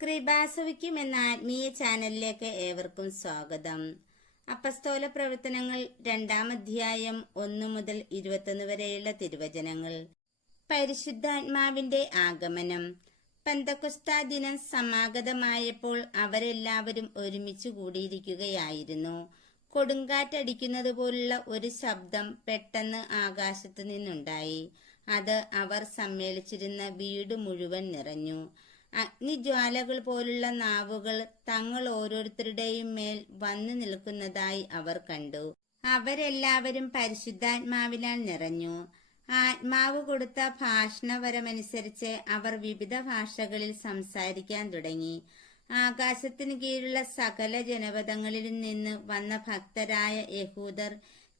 കൃപാസവിക്കും എന്ന ആത്മീയ ചാനലിലേക്ക് ഏവർക്കും സ്വാഗതം. അപ്പസ്തോല പ്രവർത്തനങ്ങൾ രണ്ടാം അധ്യായം ഒന്നു മുതൽ ഇരുപത്തൊന്ന് വരെയുള്ള തിരുവചനങ്ങൾ. പരിശുദ്ധാത്മാവിന്റെ ആഗമനം. പന്തക്കുസ്ത ദിനം സമാഗതമായപ്പോൾ അവരെല്ലാവരും ഒരുമിച്ച് കൂടിയിരിക്കുകയായിരുന്നു. കൊടുങ്കാറ്റടിക്കുന്നത് പോലുള്ള ഒരു ശബ്ദം പെട്ടെന്ന് ആകാശത്തു നിന്നുണ്ടായി. അത് അവർ സമ്മേളിച്ചിരുന്ന വീട് മുഴുവൻ നിറഞ്ഞു. അഗ്നിജ്വാലകൾ പോലുള്ള നാവുകൾ തങ്ങൾ ഓരോരുത്തരുടെയും മേൽ വന്നു നിൽക്കുന്നതായി അവർ കണ്ടു. അവരെല്ലാവരും പരിശുദ്ധാത്മാവിനാൽ നിറഞ്ഞു. ആത്മാവ് കൊടുത്ത ഭാഷണവരമനുസരിച്ച് അവർ വിവിധ ഭാഷകളിൽ സംസാരിക്കാൻ തുടങ്ങി. ആകാശത്തിന് കീഴിലുള്ള സകല ജനപദങ്ങളിൽ നിന്ന് വന്ന ഭക്തരായ യഹൂദർ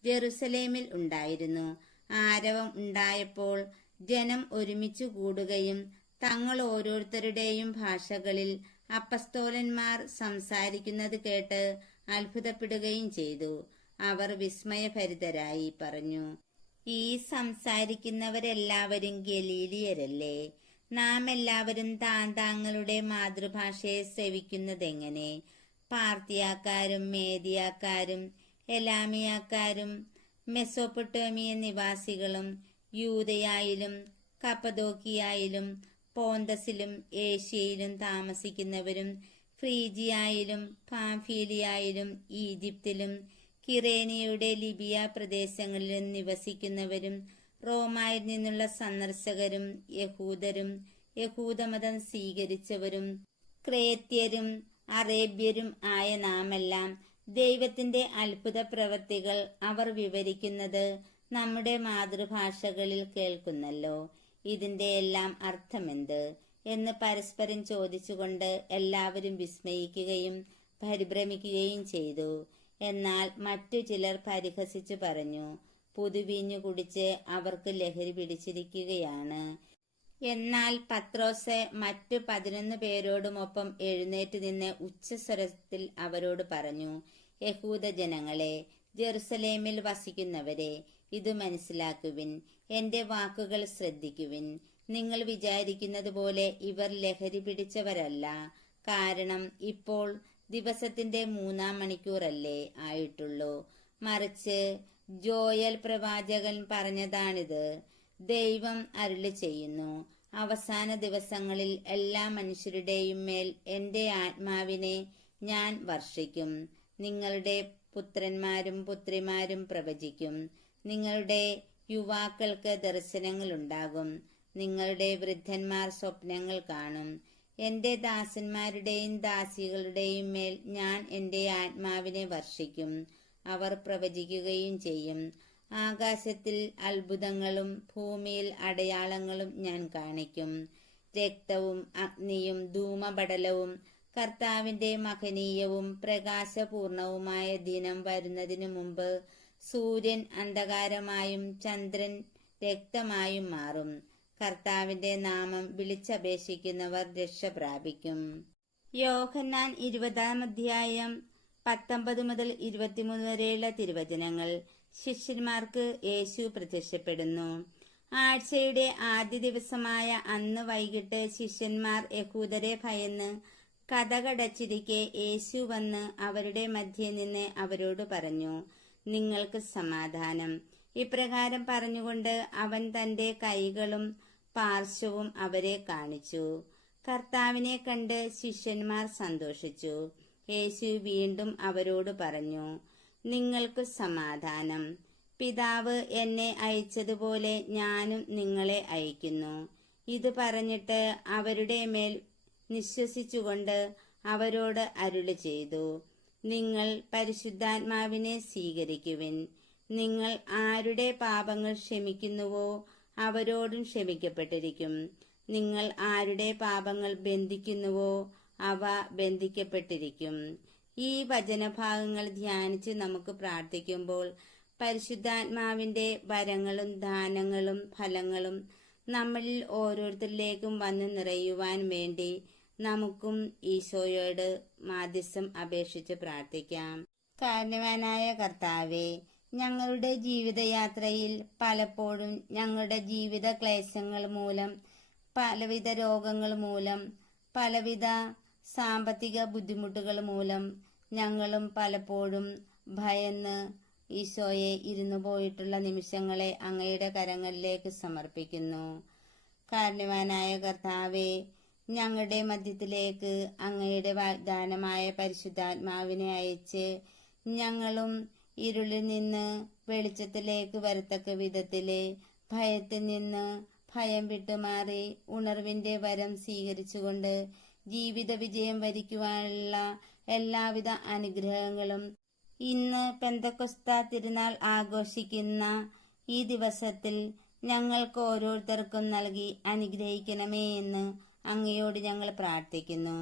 ജെറുസലേമിൽ ഉണ്ടായിരുന്നു. ആരവം ഉണ്ടായപ്പോൾ ജനം ഒരുമിച്ചു കൂടുകയും തങ്ങൾ ഓരോരുത്തരുടെയും ഭാഷകളിൽ അപ്പസ്തോലന്മാർ സംസാരിക്കുന്നത് കേട്ട് അത്ഭുതപ്പെടുകയും ചെയ്തു. അവർ വിസ്മയഭരിതരായി പറഞ്ഞു ഈ സംസാരിക്കുന്നവരെല്ലാവരും ഗലീലിയരല്ലേ? നാം എല്ലാവരും താൻ താങ്കളുടെ മാതൃഭാഷയെ സേവിക്കുന്നതെങ്ങനെ? പാർത്തിയാക്കാരും മേദിയാക്കാരും എലാമിയാക്കാരും മെസോപ്പൊട്ടോമിയ നിവാസികളും യൂതയായാലും കപ്പദോക്കിയായാലും പോന്തസിലും ഏഷ്യയിലും താമസിക്കുന്നവരും ഫ്രീജിയായാലും പാംഫീലിയായാലും ഈജിപ്തിലും കിറേനിയുടെ ലിബിയ പ്രദേശങ്ങളിലും നിവസിക്കുന്നവരും റോമായിൽ നിന്നുള്ള സന്ദർശകരും യഹൂദരും യഹൂദമതം സ്വീകരിച്ചവരും ക്രേത്യരും അറേബ്യരും ആയ നാമെല്ലാം ദൈവത്തിന്റെ അത്ഭുത പ്രവൃത്തികൾ അവർ വിവരിക്കുന്നത് നമ്മുടെ മാതൃഭാഷകളിൽ കേൾക്കുന്നല്ലോ. ഇതിന്റെ എല്ലാം അർത്ഥമെന്ത് എന്ന് പരസ്പരം ചോദിച്ചുകൊണ്ട് എല്ലാവരും വിസ്മയിക്കുകയും പരിഭ്രമിക്കുകയും ചെയ്തു. എന്നാൽ മറ്റു ചിലർ പരിഹസിച്ചു പറഞ്ഞു പുതുവീഞ്ഞു കുടിച്ച് അവർക്ക് ലഹരി പിടിച്ചിരിക്കുകയാണ്. എന്നാൽ പത്രോസ് മറ്റു പതിനൊന്ന് പേരോടുമൊപ്പം എഴുന്നേറ്റ് നിന്ന് ഉച്ചസ്വരത്തിൽ അവരോട് പറഞ്ഞു യഹൂദ ജനങ്ങളെ ജെറുസലേമിൽ വസിക്കുന്നവരെ ഇത് മനസ്സിലാക്കുവിൻ എന്റെ വാക്കുകൾ ശ്രദ്ധിക്കുവിൻ. നിങ്ങൾ വിചാരിക്കുന്നത് പോലെ ഇവർ ലഹരി പിടിച്ചവരല്ല. കാരണം ഇപ്പോൾ ദിവസത്തിന്റെ മൂന്നാം മണിക്കൂറല്ലേ ആയിട്ടുള്ളൂ. മറിച്ച് ജോയൽ പ്രവാചകൻ പറഞ്ഞതാണിത്. ദൈവം അരുളി ചെയ്യുന്നു അവസാന ദിവസങ്ങളിൽ എല്ലാ മനുഷ്യരുടെയും മേൽ എന്റെ ആത്മാവിനെ ഞാൻ വർഷിക്കും. നിങ്ങളുടെ പുത്രന്മാരും പുത്രിമാരും പ്രവചിക്കും. നിങ്ങളുടെ യുവാക്കൾക്ക് ദർശനങ്ങളുണ്ടാകും. നിങ്ങളുടെ വൃദ്ധന്മാർ സ്വപ്നങ്ങൾ കാണും. എന്റെ ദാസന്മാരുടെയും ദാസികളുടെയും മേൽ ഞാൻ എന്റെ ആത്മാവിനെ വർഷിക്കും. അവർ പ്രവചിക്കുകയും ചെയ്യും. ആകാശത്തിൽ അത്ഭുതങ്ങളും ഭൂമിയിൽ അടയാളങ്ങളും ഞാൻ കാണിക്കും. രക്തവും അഗ്നിയും ധൂമപടലവും കർത്താവിന്റെ മഹനീയവും പ്രകാശപൂർണവുമായ ദിനം വരുന്നതിനു മുമ്പ് സൂര്യൻ അന്ധകാരമായും ചന്ദ്രൻ രക്തമായും മാറും. കർത്താവിന്റെ നാമം വിളിച്ചപേക്ഷിക്കുന്നവർ രക്ഷ പ്രാപിക്കും. യോഹന്നാൻ ഇരുപതാം അധ്യായം പത്തൊമ്പത് മുതൽ ഇരുപത്തിമൂന്ന് വരെയുള്ള തിരുവചനങ്ങൾ ശിഷ്യന്മാർക്ക് യേശു പ്രത്യക്ഷപ്പെടുന്നു. ആഴ്ചയുടെ ആദ്യ ദിവസമായ അന്ന് വൈകിട്ട് ശിഷ്യന്മാർ യഹൂദരെ ഭയന്ന് കഥകടച്ചിരിക്കെ യേശു വന്ന് അവരുടെ മധ്യേ നിന്ന് അവരോട് പറഞ്ഞു നിങ്ങൾക്ക് സമാധാനം. ഇപ്രകാരം പറഞ്ഞുകൊണ്ട് അവൻ തന്റെ കൈകളും പാർശ്വവും അവരെ കാണിച്ചു. കർത്താവിനെ കണ്ട് ശിഷ്യന്മാർ സന്തോഷിച്ചു. യേശു വീണ്ടും അവരോട് പറഞ്ഞു നിങ്ങൾക്ക് സമാധാനം. പിതാവ് എന്നെ അയച്ചതുപോലെ ഞാനും നിങ്ങളെ അയക്കുന്നു. ഇത് പറഞ്ഞിട്ട് അവരുടെ മേൽ നിശ്വസിച്ചുകൊണ്ട് അവരോട് അരുളി ചെയ്തു. നിങ്ങൾ പരിശുദ്ധാത്മാവിനെ സ്വീകരിക്കുവിൻ. നിങ്ങൾ ആരുടെ പാപങ്ങൾ ക്ഷമിക്കുന്നുവോ അവരോടും ക്ഷമിക്കപ്പെട്ടിരിക്കും. നിങ്ങൾ ആരുടെ പാപങ്ങൾ ബന്ധിക്കുന്നുവോ അവ ബന്ധിക്കപ്പെട്ടിരിക്കും. ഈ വചനഭാഗങ്ങൾ ധ്യാനിച്ച് നമുക്ക് പ്രാർത്ഥിക്കുമ്പോൾ പരിശുദ്ധാത്മാവിന്റെ വരങ്ങളും ദാനങ്ങളും ഫലങ്ങളും നമ്മളിൽ ഓരോരുത്തരിലേക്കും വന്നു നിറയുവാൻ വേണ്ടി നമുക്കും ഈശോയോട് മാധ്യസ്ഥം അപേക്ഷിച്ച് പ്രാർത്ഥിക്കാം. കാരണവാനായ കർത്താവെ ഞങ്ങളുടെ ജീവിതയാത്രയിൽ പലപ്പോഴും ഞങ്ങളുടെ ജീവിത ക്ലേശങ്ങൾ മൂലം പലവിധ രോഗങ്ങൾ മൂലം പലവിധ സാമ്പത്തിക ബുദ്ധിമുട്ടുകൾ മൂലം ഞങ്ങളും പലപ്പോഴും ഭയന്ന് ഈശോയെ ഇരുന്നു പോയിട്ടുള്ള നിമിഷങ്ങളെ അങ്ങയുടെ കരങ്ങളിലേക്ക് സമർപ്പിക്കുന്നു. കാരണവാനായ കർത്താവെ ഞങ്ങളുടെ മധ്യത്തിലേക്ക് അങ്ങയുടെ വാഗ്ദാനമായ പരിശുദ്ധാത്മാവിനെ അയച്ച് ഞങ്ങളും ഇരുളിൽ നിന്ന് വെളിച്ചത്തിലേക്ക് വരത്തക്ക വിധത്തിൽ ഭയത്തിൽ നിന്ന് ഭയം വിട്ടുമാറി ഉണർവിന്റെ വരം സ്വീകരിച്ചുകൊണ്ട് ജീവിത വിജയം വരിക്കുവാനുള്ള എല്ലാവിധ അനുഗ്രഹങ്ങളും ഇന്ന് പെന്തക്കൊസ്ത തിരുനാൾ ആഘോഷിക്കുന്ന ഈ ദിവസത്തിൽ ഞങ്ങൾക്ക് ഓരോരുത്തർക്കും നൽകി അനുഗ്രഹിക്കണമേ എന്ന് അങ്ങയോട് ഞങ്ങൾ പ്രാർത്ഥിക്കുന്നു.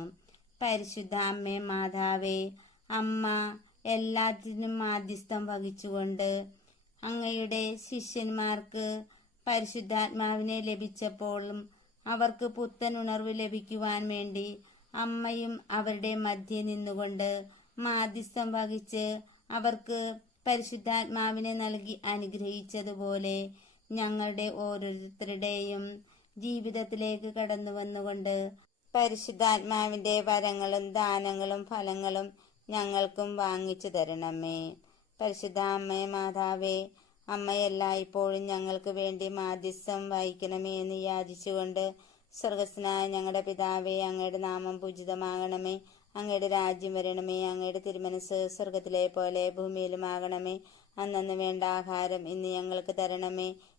പരിശുദ്ധ അമ്മേ മാതാവേ അമ്മ എല്ലാത്തിനും മാധ്യസ്ഥം വഹിച്ചുകൊണ്ട് അങ്ങയുടെ ശിഷ്യന്മാർക്ക് പരിശുദ്ധാത്മാവിനെ ലഭിച്ചപ്പോഴും അവർക്ക് പുത്തൻ ഉണർവ് ലഭിക്കുവാൻ വേണ്ടി അമ്മയും അവരുടെ മധ്യേ നിന്നുകൊണ്ട് മാധ്യസ്ഥം വഹിച്ച് അവർക്ക് പരിശുദ്ധാത്മാവിനെ നൽകി അനുഗ്രഹിച്ചതുപോലെ ഞങ്ങളുടെ ഓരോരുത്തരുടെയും ജീവിതത്തിലേക്ക് കടന്നു വന്നുകൊണ്ട് പരിശുദ്ധാത്മാവിന്റെ വരങ്ങളും ദാനങ്ങളും ഫലങ്ങളും ഞങ്ങൾക്കും വാങ്ങിച്ചു തരണമേ. പരിശുദ്ധ അമ്മേ മാതാവേ ഇപ്പോഴും ഞങ്ങൾക്ക് വേണ്ടി മാധ്യസ്ഥം വഹിക്കണമേ എന്ന് യാചിച്ചുകൊണ്ട് സ്വർഗസ്നായ ഞങ്ങളുടെ പിതാവേ അങ്ങയുടെ നാമം പൂജിതമാകണമേ. അങ്ങയുടെ രാജ്യം വരണമേ അങ്ങയുടെ തിരുമനസ് സ്വർഗത്തിലെ പോലെ ഭൂമിയിലുമാകണമേ. അന്നന്ന് വേണ്ട ആഹാരം ഇന്ന് ഞങ്ങൾക്ക് തരണമേ.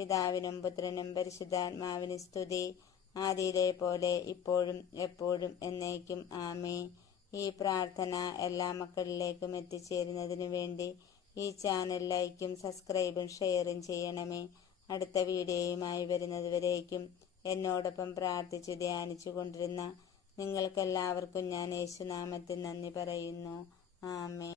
പിതാവിനും പുത്രനും പരിശുദ്ധാത്മാവിനും സ്തുതി. ആദിയിലെ പോലെ ഇപ്പോഴും എപ്പോഴും എന്നേക്കും ആമേ ഈ പ്രാർത്ഥന എല്ലാ മക്കളിലേക്കും എത്തിച്ചേരുന്നതിനു വേണ്ടി ഈ ചാനൽ ലൈക്കും സബ്സ്ക്രൈബും ഷെയറും ചെയ്യണമേ. അടുത്ത വീഡിയോയുമായി വരുന്നതുവരേക്കും എന്നോടൊപ്പം പ്രാർത്ഥിച്ചു ധ്യാനിച്ചു കൊണ്ടിരുന്ന നിങ്ങൾക്കെല്ലാവർക്കും ഞാൻ യേശുനാമത്തിൽ നന്ദി പറയുന്നു. ആമേ